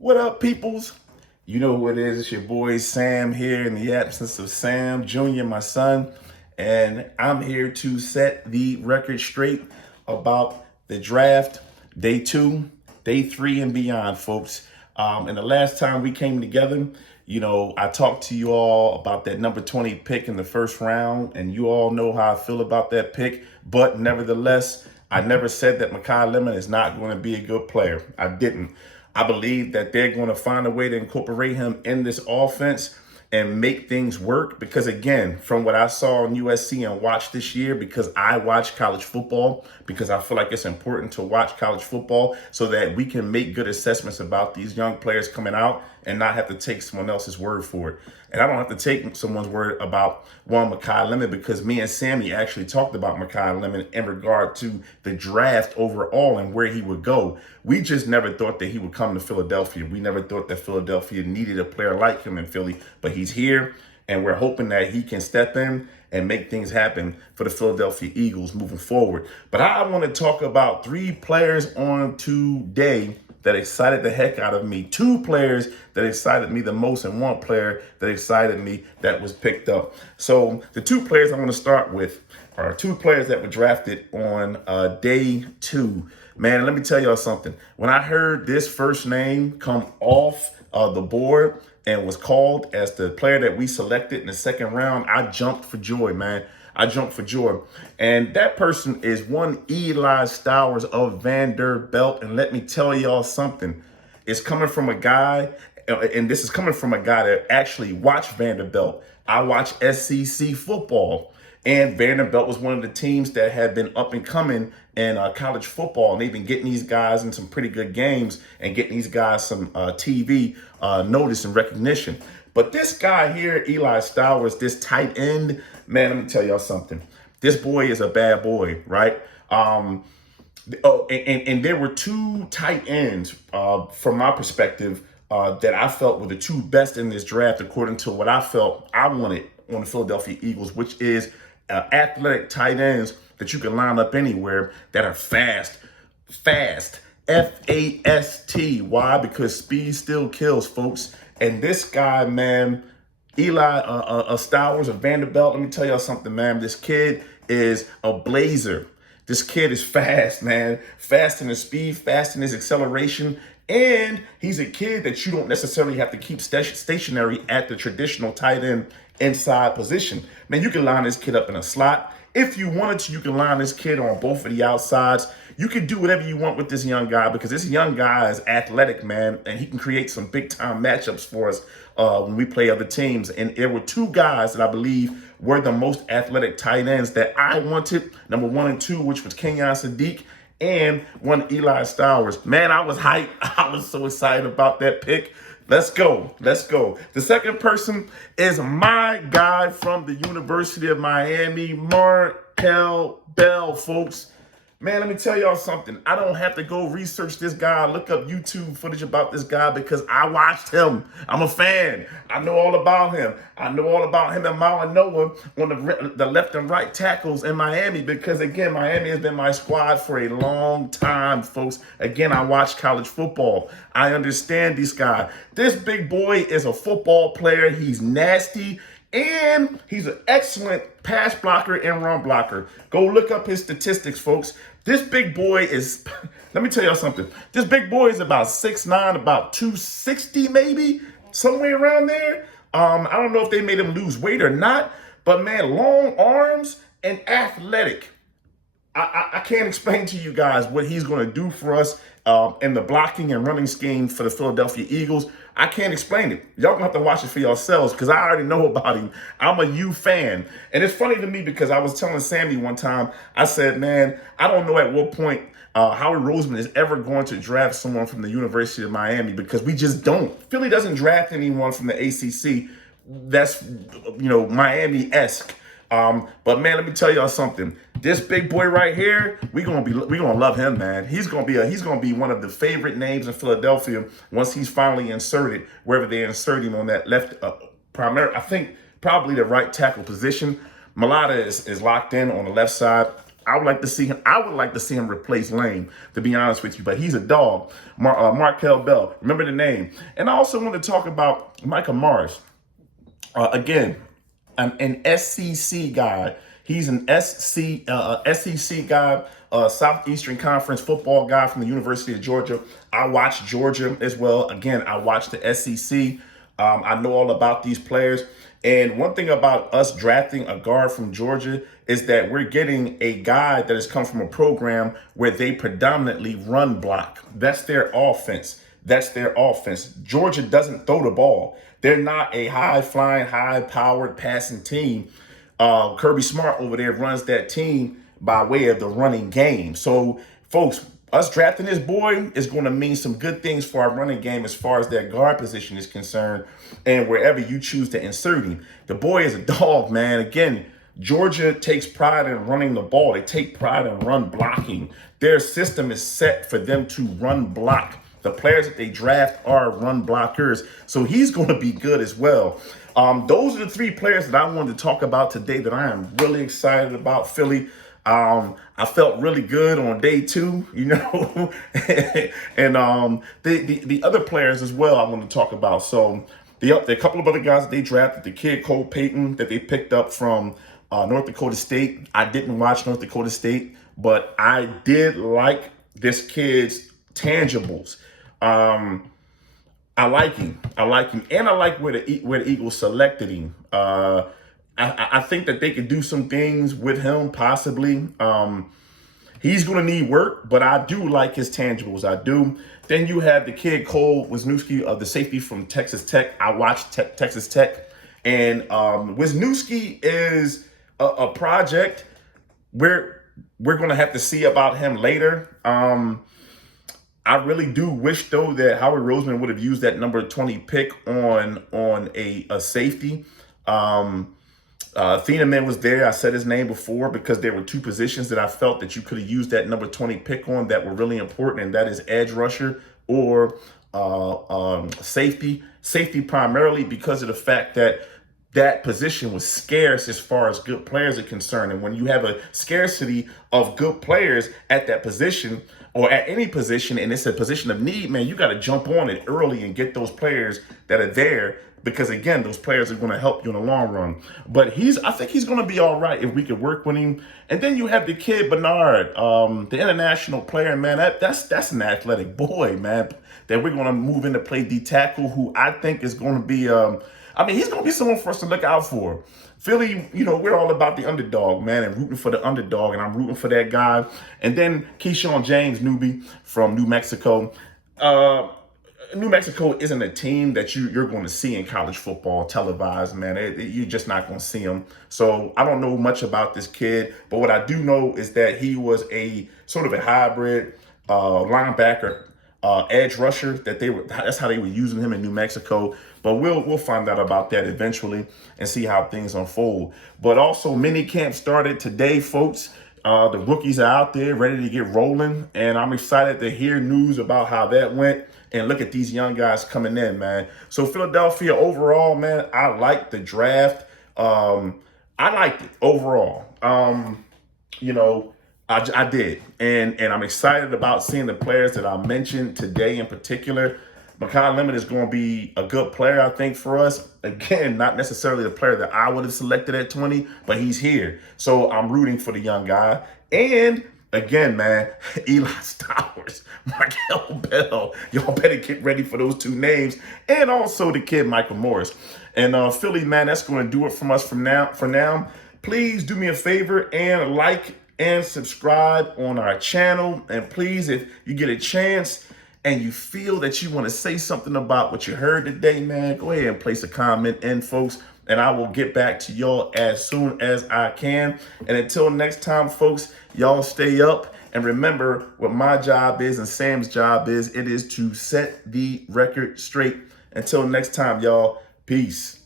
What up, peoples? You know who it is. It's your boy Sam here in the absence of Sam Jr., my son. And I'm here to set the record straight about the draft, day 2, day 3, and beyond, folks. And the last time we came together, I talked to you all about that number 20 pick in the first round, and you all know how I feel about that pick. But nevertheless, I never said that Makai Lemon is not going to be a good player. I didn't. I believe that they're going to find a way to incorporate him in this offense and make things work. Because again, from what I saw in USC and watched this year, because I watch college football, because I feel like it's important to watch college football so that we can make good assessments about these young players coming out and not have to take someone else's word for it. And I don't have to take someone's word about Makai Lemon, because me and Sammy actually talked about Makai Lemon in regard to the draft overall and where he would go. We just never thought that he would come to Philadelphia. We never thought that Philadelphia needed a player like him in Philly, but he's here, and we're hoping that he can step in and make things happen for the Philadelphia Eagles moving forward. But I want to talk about 3 players on today that excited the heck out of me. 2 players that excited me the most, and 1 player that excited me that was picked up. So the 2 players I want to start with are 2 players that were drafted on day 2. Man, let me tell y'all something. When I heard this first name come off the board and was called as the player that we selected in the second round, I jumped for joy, man. I jumped for joy. And that person is one Eli Stowers of Vanderbilt. And let me tell y'all something. It's coming from a guy, and this is coming from a guy that actually watched Vanderbilt. I watch SEC football. And Vanderbilt was one of the teams that had been up and coming in college football. And they've been getting these guys in some pretty good games and getting these guys some TV notice and recognition. But this guy here, Eli Stowers, this tight end, man, let me tell y'all something. This boy is a bad boy, right? And there were 2 tight ends from my perspective that I felt were the 2 best in this draft, according to what I felt I wanted on the Philadelphia Eagles, which is athletic tight ends that you can line up anywhere that are fast, F-A-S-T. Why? Because speed still kills, folks. And this guy, man, Eli Stowers of Vanderbilt, let me tell y'all something, man. This kid is a blazer. This kid is fast, man. Fast in his speed, fast in his acceleration. And he's a kid that you don't necessarily have to keep stationary at the traditional tight end inside position. Man, you can line this kid up in a slot. If you wanted to, you can line this kid on both of the outsides. You can do whatever you want with this young guy, because this young guy is athletic, man, and he can create some big-time matchups for us when we play other teams. And there were 2 guys that I believe were the most athletic tight ends that I wanted, number 1 and 2, which was Kenyon Sadiq and one Eli Stowers. Man, I was hyped. I was so excited about that pick. Let's go. Let's go. The second person is my guy from the University of Miami, Markel Bell, folks. Man, let me tell y'all something. I don't have to go research this guy, look up YouTube footage about this guy, because I watched him. I'm a fan. I know all about him. I know all about him and Malanoa on the left and right tackles in Miami, because, again, Miami has been my squad for a long time, folks. Again, I watch college football. I understand this guy. This big boy is a football player. He's nasty. And he's an excellent pass blocker and run blocker. Go look up his statistics, folks. This big boy is, let me tell y'all something. This big boy is about 6'9", about 260 maybe, somewhere around there. I don't know if they made him lose weight or not, but man, long arms and athletic. I can't explain to you guys what he's going to do for us in the blocking and running scheme for the Philadelphia Eagles. I can't explain it. Y'all gonna have to watch it for yourselves, because I already know about him. I'm a U fan. And it's funny to me, because I was telling Sammy one time, I said, man, I don't know at what point Howard Roseman is ever going to draft someone from the University of Miami, because we just don't. Philly doesn't draft anyone from the ACC that's, Miami-esque. But man, let me tell y'all something. This big boy right here, we gonna love him, man. He's gonna be one of the favorite names in Philadelphia once he's finally inserted, wherever they insert him on that left primary. I think probably the right tackle position. Mulata is locked in on the left side. I would like to see him. I would like to see him replace Lane, to be honest with you. But he's a dog. Markel Bell, remember the name. And I also want to talk about Micah Morris. Again, an SEC guy. He's an SEC guy, Southeastern Conference football guy from the University of Georgia. I watch Georgia as well. Again, I watch the SEC. I know all about these players. And one thing about us drafting a guard from Georgia is that we're getting a guy that has come from a program where they predominantly run block. That's their offense. That's their offense. Georgia doesn't throw the ball. They're not a high-flying, high-powered passing team. Kirby Smart over there runs that team by way of the running game. So, folks, us drafting this boy is going to mean some good things for our running game as far as that guard position is concerned and wherever you choose to insert him. The boy is a dog, man. Again, Georgia takes pride in running the ball. They take pride in run blocking. Their system is set for them to run block. The players that they draft are run blockers. So he's going to be good as well. Those are the three players that I wanted to talk about today that I am really excited about, Philly. I felt really good on day 2, you know, and the other players as well I want to talk about. So the couple of other guys that they drafted, the kid Cole Payton that they picked up from North Dakota State. I didn't watch North Dakota State, but I did like this kid's tangibles. I like him, and I like where the Eagles selected him. I think that they could do some things with him, possibly. He's going to need work, but I do like his tangibles. I do. Then you have the kid Cole Wisniewski, the safety from Texas Tech. I watched Texas Tech, and Wisniewski is a project we're going to have to see about him later. I really do wish, though, that Howard Roseman would have used that number 20 pick on a safety. Thieneman was there. I said his name before because there were 2 positions that I felt that you could have used that number 20 pick on that were really important, and that is edge rusher or safety. Safety primarily because of the fact that that position was scarce as far as good players are concerned. And when you have a scarcity of good players at that position or at any position, and it's a position of need, man, you got to jump on it early and get those players that are there because, again, those players are going to help you in the long run. But I think he's going to be all right if we could work with him. And then you have the kid Bernard, the international player, man. That's an athletic boy, man, that we're going to move in to play D-tackle, who I think is going to be he's going to be someone for us to look out for. Philly, you know, we're all about the underdog, man, and rooting for the underdog, and I'm rooting for that guy. And then Keyshawn James, newbie from New Mexico. New Mexico isn't a team that you're going to see in college football televised, man. You're just not going to see them. So I don't know much about this kid, but what I do know is that he was a sort of a hybrid linebacker, edge rusher. That's how they were using him in New Mexico. But we'll find out about that eventually and see how things unfold. But also, mini camp started today, folks. The rookies are out there ready to get rolling, and I'm excited to hear news about how that went. And look at these young guys coming in, man. So Philadelphia overall, man, I liked the draft. I liked it overall. You know, I did. And I'm excited about seeing the players that I mentioned today in particular. Makai Lemon is going to be a good player, I think, for us. Again, not necessarily the player that I would have selected at 20, but he's here. So I'm rooting for the young guy. And again, man, Eli Stowers, Markel Bell. Y'all better get ready for those 2 names. And also the kid Michael Morris. And Philly, man, that's going to do it from us for now. Please do me a favor and like and subscribe on our channel. And please, if you get a chance and you feel that you want to say something about what you heard today, man, go ahead and place a comment in, folks, and I will get back to y'all as soon as I can. And until next time, folks, y'all stay up. And remember what my job is and Sam's job is. It is to set the record straight. Until next time, y'all, peace.